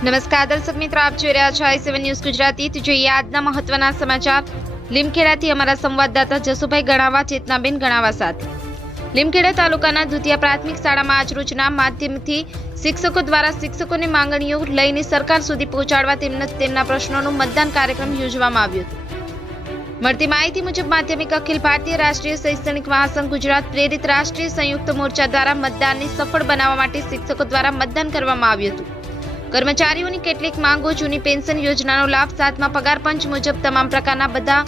નમસ્કાર, દર્શક મિત્રો, આપ જોઈ રહ્યા છો આઈ સેવન ન્યૂઝ ગુજરાતી. તો જોઈએ આજના મહત્વના સમાચાર. લીમખેડાથી અમારા સંવાદદાતા જસુભાઈ ગણાવા, ચેતનાબેન ગણાવા સાથે. લીમખેડા તાલુકાના દ્વિતીય પ્રાથમિક શાળામાં આજરોજના માધ્યમથી શિક્ષકો દ્વારા શિક્ષકોની માંગણીઓ લઈને સરકાર સુધી પહોંચાડવા તેમના તેમના પ્રશ્નોનું મતદાન કાર્યક્રમ યોજવામાં આવ્યો હતો. મળતી માહિતી મુજબ, માધ્યમિક અખિલ ભારતીય રાષ્ટ્રીય શૈક્ષણિક મહાસંઘ ગુજરાત પ્રેરિત રાષ્ટ્રીય સંયુક્ત મોરચા દ્વારા મતદાનને સફળ બનાવવા માટે શિક્ષકો દ્વારા મતદાન કરવામાં આવ્યું હતું. કર્મચારીઓની કેટલીક માંગો, જૂની પેન્શન યોજનાનો લાભ, સાતમા પગાર પંચ મુજબ તમામ પ્રકારના બધા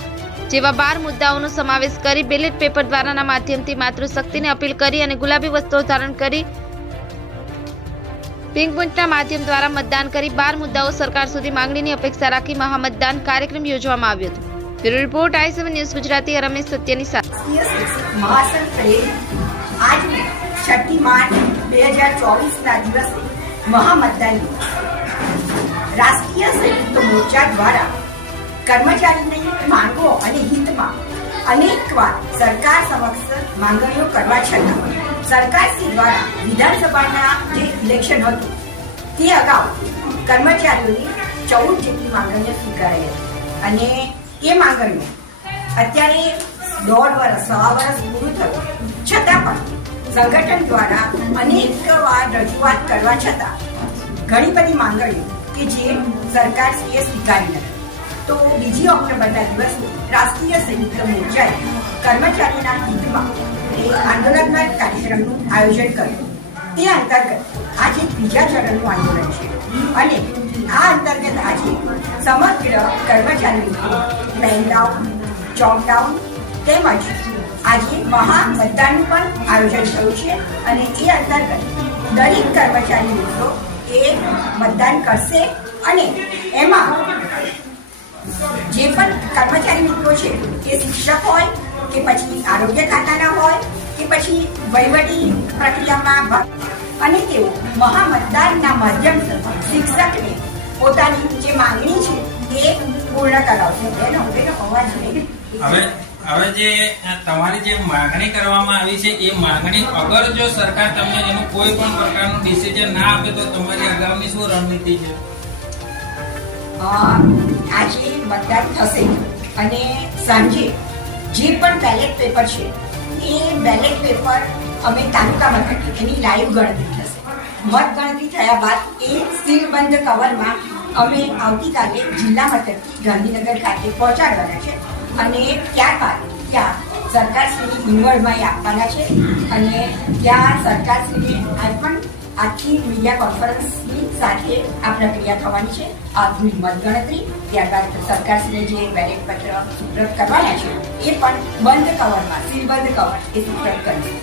જેવા બાર મુદ્દાઓનો સમાવેશ કરી બેલેટ પેપર દ્વારાના માધ્યમથી માતૃશક્તિને અપીલ કરી અને ગુલાબી વસ્ત્રો ધારણ કરી પિંક માધ્યમ દ્વારા મતદાન કરી બાર મુદ્દાઓ સરકાર સુધી માંગણીની અપેક્ષા રાખી મહામતદાન કાર્યક્રમ યોજવામાં આવ્યો હતો. Bureau report, I seven news Gujarati, Ramesh સત્યની સાથે. આજની છઠ્ઠી માર્ચ બે હજાર ચોવીસના દિવસે મહામતદાન રાષ્ટ્રીય સંયુક્ત મોરચા દ્વારા કર્મચારીની માંગો અને હિતમાં અનેકવાર સરકાર સમક્ષ માંગણીઓ કરવા છતાં સરકારશ્રી દ્વારા વિધાનસભાના જે ઇલેક્શન હતું, તે અગાઉ કર્મચારીઓની ચૌદ જેટલી માંગણીઓ સ્વીકારાઈ હતી. અને એ માંગણીઓ અત્યારે દોઢ વર્ષ સવા વર્ષ પૂરું થયું. છતાં પણ સંગઠન દ્વારા અનેક વાર રજૂઆત કરવા છતાં ઘણી બધી માંગણીઓ કે જે સરકાર સરકારશ્રીએ સ્વીકારી નથી. તો બીજી ઓક્ટોબરના દિવસે રાષ્ટ્રીય સંયુક્ત મોરચાએ કર્મચારીના હિતમાં એ આંદોલનના કાર્યક્રમનું આયોજન કર્યું. તે અંતર્ગત આજે ત્રીજા ચરણનું આંદોલન છે. અને આ અંતર્ગત આજે સમગ્ર કર્મચારી પહેલડાઉન ચોકડાઉન તેમજ આજે મહા મતદાનનું પણ આયોજન થયું છે અને એ અંતર્ગત દરેક કર્મચારી મિત્રો એ મતદાન કરશે અને એમાં જે પણ કર્મચારી મિત્રો છે એ શિક્ષક હોય, કે પછી આરોગ્ય ખાતાના હોય, કે પછી વહીવટી પ્રક્રિયામાં અને તેઓ મહામતદાનના માધ્યમથી શિક્ષકને પોતાની જે માંગણી છે, એ પૂર્ણ કરાવશે. બેનો બેનો, અવાજ નહીં. હવે જે તમારી જે માગણી કરવામાં આવી છે, એ માગણી અગર જો સરકાર તમને એનું કોઈ પણ પ્રકારનું ડિસિઝન ના આપે તો તમારી આગામી શું રણનીતિ છે? આજે મતદાન થશે અને સાંજે જે પણ બેલેટ પેપર છે, એ બેલેટ પેપર અમે તાલુકા મથકે એની લાઈવ ગણતરી થશે. મત ગણતરી થયા બાદ એ સીલબંધ કવરમાં અમે આવતીકાલે જિલ્લા મથકથી ગાંધીનગર ખાતે પહોંચાડવાના છે. અને ત્યારબાદ ત્યાં સરકારશ્રીની ઇન્વોલ્વમાં આપવાના છે અને ત્યાં સરકારશ્રીને આજ પણ આખી મીડિયા કોન્ફરન્સની સાથે આ પ્રક્રિયા થવાની છે. આગની મતગણતરી, ત્યારબાદ સરકારશ્રીને જે બેલેટ પત્ર સુપ્રત કરવાના છે, એ પણ બંધ કવરમાં, સીલબંધ કવર એ સુપ્રત કરીશું.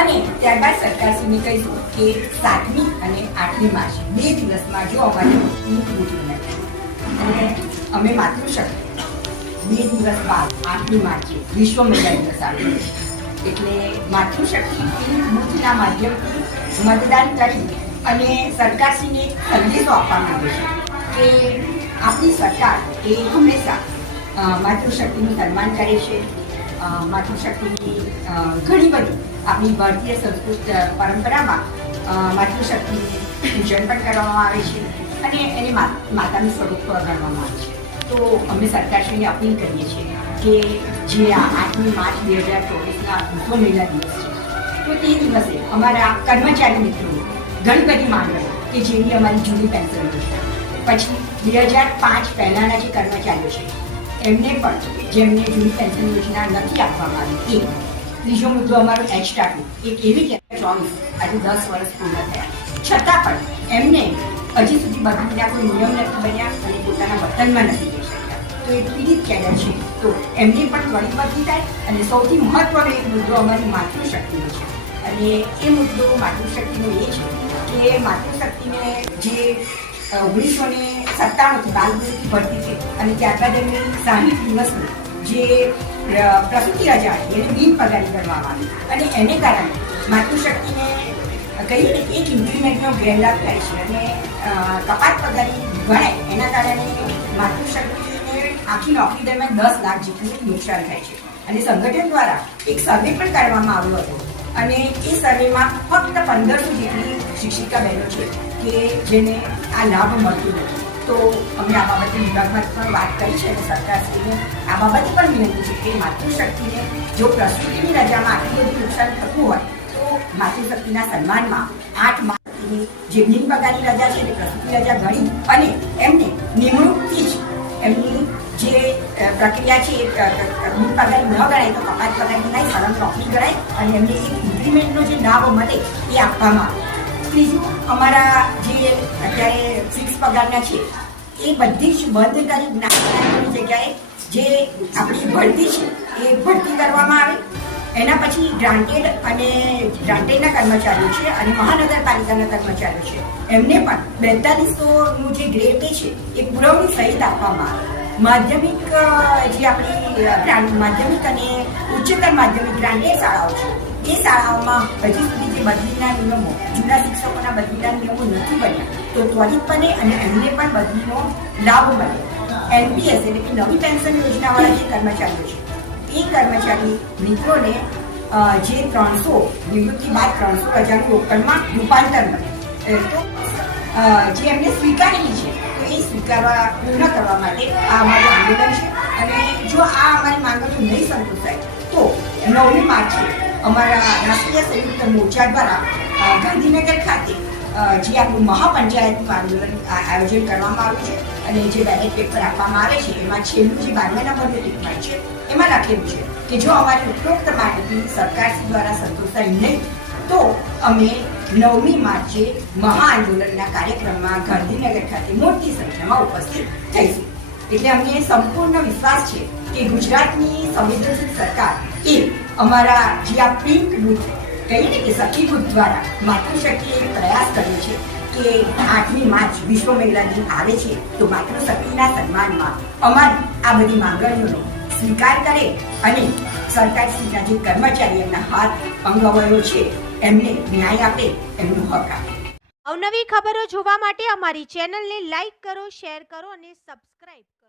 અને ત્યારબાદ સરકારશ્રીને કહીશું કે સાતમી અને આઠમી માર્ચ, બે દિવસમાં જો અમારી નથી અને અમે માતૃશક્તિ. બે દિવસ બાદ આઠમી માર્ચે વિશ્વ મહિલા દિવસ આવ્યો. એટલે માતૃશક્તિ બુથના માધ્યમથી મતદાન કરી અને સરકારશ્રીને સંદેશો આપવામાં આવે છે કે આપણી સરકાર એ હંમેશા માતૃશક્તિનું સન્માન કરે છે. માતૃશક્તિની ઘણી બધી આપણી ભારતીય સંસ્કૃત પરંપરામાં માતૃશક્તિનું પૂજન પણ કરવામાં આવે છે અને એને માતાનું સ્વરૂપ ગણવામાં આવે છે. તો અમે સરકારશ્રીને અપીલ કરીએ છીએ કે જે આઠમી માર્ચ બે હજાર ચોવીસના ભૂસો મહિલા દિવસ છે, તો તે દિવસે અમારા કર્મચારી મિત્રો ઘણી બધી માંગણીઓ કે જેવી અમારી જૂની પેન્શન યોજના પછી બે હજાર પાંચ પહેલાંના જે કર્મચારીઓ છે, એમને પણ જેમને જૂની પેન્શન યોજના નથી આપવામાં આવી, એ ત્રીજો મુદ્દો અમારો એચ સ્ટાર્ટનો એક એવી કે ચોવીસ આજે દસ વર્ષ પૂર્ણ થયા. છતાં પણ એમને હજી સુધી બધાના કોઈ નિયમ નથી બન્યા અને પોતાના વતનમાં નથી એ પીડિત કેડર છે. તો એમની પણ બદલી થાય અને સૌથી મહત્વનો એક મુદ્દો અમારી માતૃશક્તિનો છે. અને એ મુદ્દો માતૃશક્તિનો એ છે કે માતૃશક્તિને જે ઓગણીસો ને સત્તાણુંથી બાલગુરુથી ભરતી છે અને ત્યારબાદ એમની સાહીઠ દિવસની જે પ્રસૂતિ રજા એને બિન પગારી કરવામાં આવી. અને એને કારણે માતૃશક્તિને કહીએ ને એક ઇમ્પ્લિમેન્ટનો ગેરલાભ થાય છે અને કપાત પગારી ગણાય એના કારણે માતૃશક્તિને આખી નોકરી દરમિયાન દસ લાખ જેટલું નુકસાન થાય છે. અને સંગઠન દ્વારા એક સર્વે પણ કરવામાં આવ્યો હતો. અને એ સર્વેમાં ફક્ત પંદરસો જેટલી શિક્ષિકા બહેનો છે કે જેને આ લાભ મળતો નથી તો અમે આ બાબતે વિભાગમાં પણ વાત કરી છે અને સરકારશ્રીને આ બાબતે પણ વિનંતી છે કે માતૃશક્તિને જો પ્રસૂતિની રજામાં આટલું બધું નુકસાન થતું હોય, તો માતૃશક્તિના સન્માનમાં આઠ માસની જે બિન પગારની રજા છે તે પ્રસૂતિ રજા ગણી અને એમને નિમણૂકથી જ એમની જે પ્રક્રિયા છે એ કર્મી પગાર ન ગણાય તો કપાત પગારની નહીં સળંગ નોકરી ગણાય અને એમને એક ઇન્ક્રીમેન્ટનો જે લાભ મળે એ આપવામાં આવે. ત્રીજું, અમારા જે અત્યારે ફિક્સ પગારના છે, એ બધી જ બંધ કરી જ્ઞાનની જગ્યાએ જે આપણી ભરતી છે, એ ભરતી કરવામાં આવે. એના પછી ગ્રાન્ટેડ અને ગ્રાન્ટેડના કર્મચારીઓ છે અને મહાનગરપાલિકાના કર્મચારીઓ છે. એમને પણ બેતાલીસોનું જે ગ્રેડ પે છે, એ પુરવણી સહિત આપવામાં આવે. માધ્યમિક જે આપણી માધ્યમિક અને ઉચ્ચતર માધ્યમિક ગ્રાન્ટેડ શાળાઓ છે. એ શાળાઓમાં હજી સુધી જે બદલીના નિયમો, જૂના શિક્ષકોના બદલીના નિયમો નથી બન્યા, તો ત્વરિતપણે અને એમને પણ બદલીનો લાભ મળે. એનપીએસ એટલે કે નવી પેન્શન યોજનાવાળા જે કર્મચારીઓ છે, એ કર્મચારી મિત્રોને જે ત્રણસો, નિવૃત્તિ બાદ ત્રણસો હજાર રોકડમાં રૂપાંતર મળે. તો જે એમને સ્વીકારેલી છે તો સ્વીકારવા પૂર્ણ કરવા માટે આ અમારું આંદોલન છે. અને જો આ અમારી માંગણીઓ નહીં સંતોષાય, તો નવમી માર્ચે અમારા રાષ્ટ્રીય સંયુક્ત મોરચા દ્વારા ગાંધીનગર ખાતે જે આપણું મહાપંચાયતનું આંદોલન આયોજન કરવામાં આવ્યું છે અને જે બેલેટ પેપર આપવામાં આવે છે, એમાં છેલ્લું જે બારમા નંબરનું ટિકમાર્ક છે, એમાં લખેલું છે કે જો અમારી ઉપરોક્ત માહિતી સરકાર દ્વારા સંતોષાય નહીં, તો અમે નવમી માર્ચે મહાઆંદોલનના કાર્યક્રમમાં ગાંધીનગર ખાતે મોટી સંખ્યામાં ઉપસ્થિત થઈશું. એટલે અમને સંપૂર્ણ વિશ્વાસ છે કે ગુજરાતની સંવેદનશીલ સરકાર એ અમારા જે આ પિંક બુથ કહીએ ને કે સખી બુથ દ્વારા માતૃશક્તિએ પ્રયાસ કર્યો છે કે આઠમી માર્ચ વિશ્વ મહિલા દિન આવે છે, તો માતૃશક્તિના સન્માનમાં અમારી આ બધી માંગણીઓનો સ્વીકાર કરે અને સરકારશ્રીના જે કર્મચારી એમના હાથ અંગવયો છે એમને ન્યાય આપે, એમનો હક આપે. અવનવી ખબરો જોવા માટે અમારી ચેનલને લાઈક કરો, શેર કરો અને સબસ્ક્રાઇબ કરો.